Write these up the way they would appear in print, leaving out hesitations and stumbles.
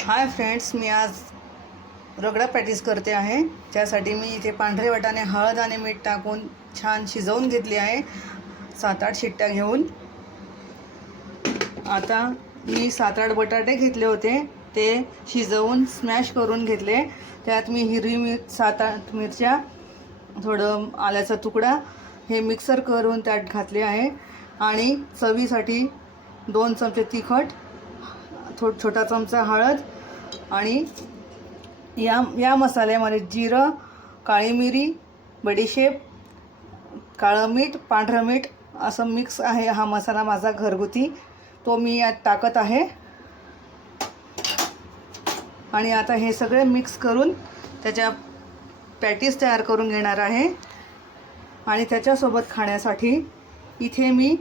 Hi friends, मी आज ragda patties करते आहे। त्यासाठी मी इथे पांढरे वाटाणे हळद आणि मीठ टाकून छान शिजवून घेतली आहे 7-8 शिट्ट्या घेऊन। आता मी 7-8 बटाटे घेतले होते, ते शिजवून स्मॅश करून घेतले। त्यात मी हिरवी मिरची 7-8 मिरच्या, थोडं आल्याचा तुकडा हे मिक्सर करून त्यात घातले आहे आणि चवीसाठी 2 चमचे तिखट, छोटा चमचा हळद आणि या मसाल्यामध्ये जिरं, काळी मिरी, बडीशेप, काळं मीठ, पांढरं मीठ असं मिक्स आहे। हा मसाला माझा घरगुती, तो मी यात टाकत आहे आणि आता हे सगळे मिक्स करून त्याच्या पॅटीस तयार करून घेणार आहे। आणि त्याच्यासोबत खाण्यासाठी इथे मी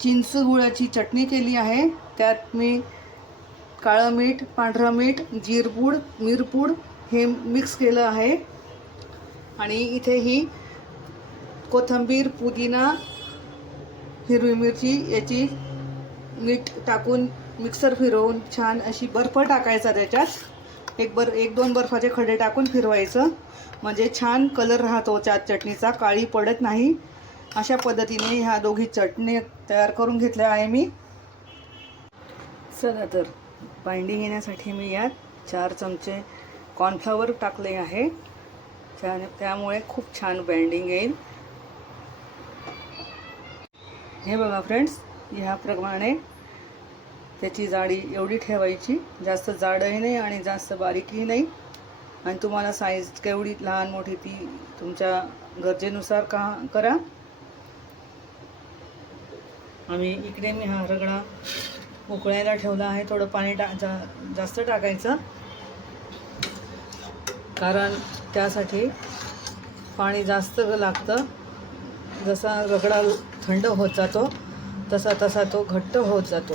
चिंच गुळाची चटणी केली आहे। त्यात मी काळं मीठ, पांढरं मीठ, जिरपूड, मिरपूड हे मिक्स केलं आहे आणि इथे ही कोथिंबीर, पुदिना, हिरवी मिरची याची मीठ टाकून मिक्सर फिरवून छान अशी बर्फ टाकायचा, त्याच्यात 1-2 बर्फाचे खडे टाकून फिरवायचं, म्हणजे छान कलर राहतो त्या चटणीचा, काळी पडत नाही। अशा पद्धतीने ह्या दोघी चटणी तयार करून घेतल्या आहे मी। चला तर बाइंडिंग येण्यासाठी मी यात 4 चमचे कॉर्नफ्लॉवर टाकले आहे, त्यामुळे खूप छान बाइंडिंग येईल। हे बघा फ्रेंड्स, ह्याप्रमाणे त्याची जाडी एवढी ठेवायची, जास्त जाडही नाही आणि जास्त बारीकही नाही। आणि तुम्हाला साईज केवढी लहान मोठी ती तुमच्या गरजेनुसार करा। आणि इकडे मी हा रगडा उकळायला ठेवला आहे। थोडं पाणी जास्त टाकायचं, कारण त्यासाठी पाणी जास्त लागतं। जसा रगडा थंड होत जातो तसा तसा तो घट्ट होत जातो,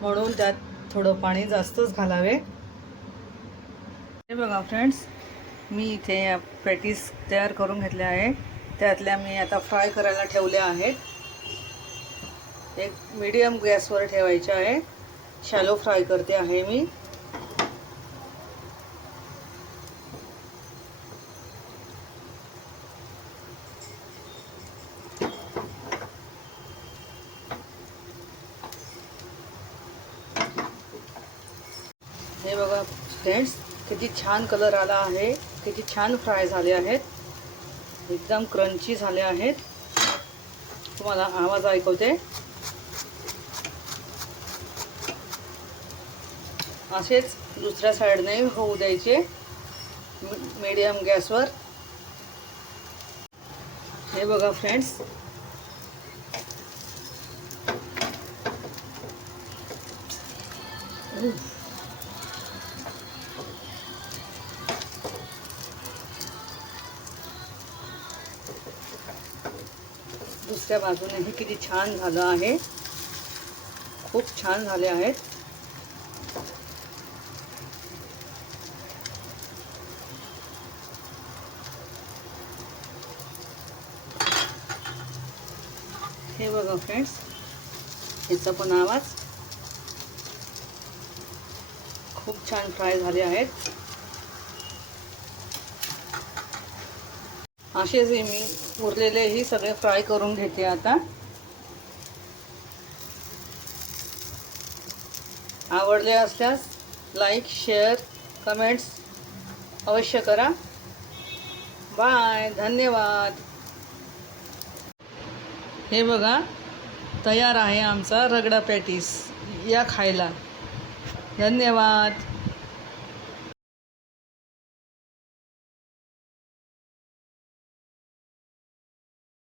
म्हणून त्यात थोडं पाणी जास्तच घालावे। हे बघा फ्रेंड्स, मी इथे या पॅटीस तयार करून घेतल्या आहे। त्यातल्या मी आता फ्राय करायला ठेवल्या आहेत। एक मीडियम गॅसवर ठेवायचे आहे, शॅलो फ्राय करते आहे मी। हे बघा फ्रेंड्स, किती छान कलर आला आहे, किती छान फ्राय झाले आहेत, एकदम क्रंची झाले आहेत। तुम्हाला आवाज ऐकवते, असेच दुसऱ्या साईडने होऊ द्यायचे मीडियम गॅसवर। हे बघा फ्रेंड्स, दुसऱ्या बाजूनेही किती छान झालं आहे, खूप छान झाले आहेत। हे बघा फ्रेंड्स, ह्याचा पण आवाज, खूप छान फ्राय झाले आहेत। असेच मी उरलेलेही सगळे फ्राय करून घेते आता। आवडले असल्यास लाईक, शेअर, कमेंट्स अवश्य करा। बाय, धन्यवाद। हे बघा, तयार आहे आमचा रगडा पॅटीस, या खायला। धन्यवाद।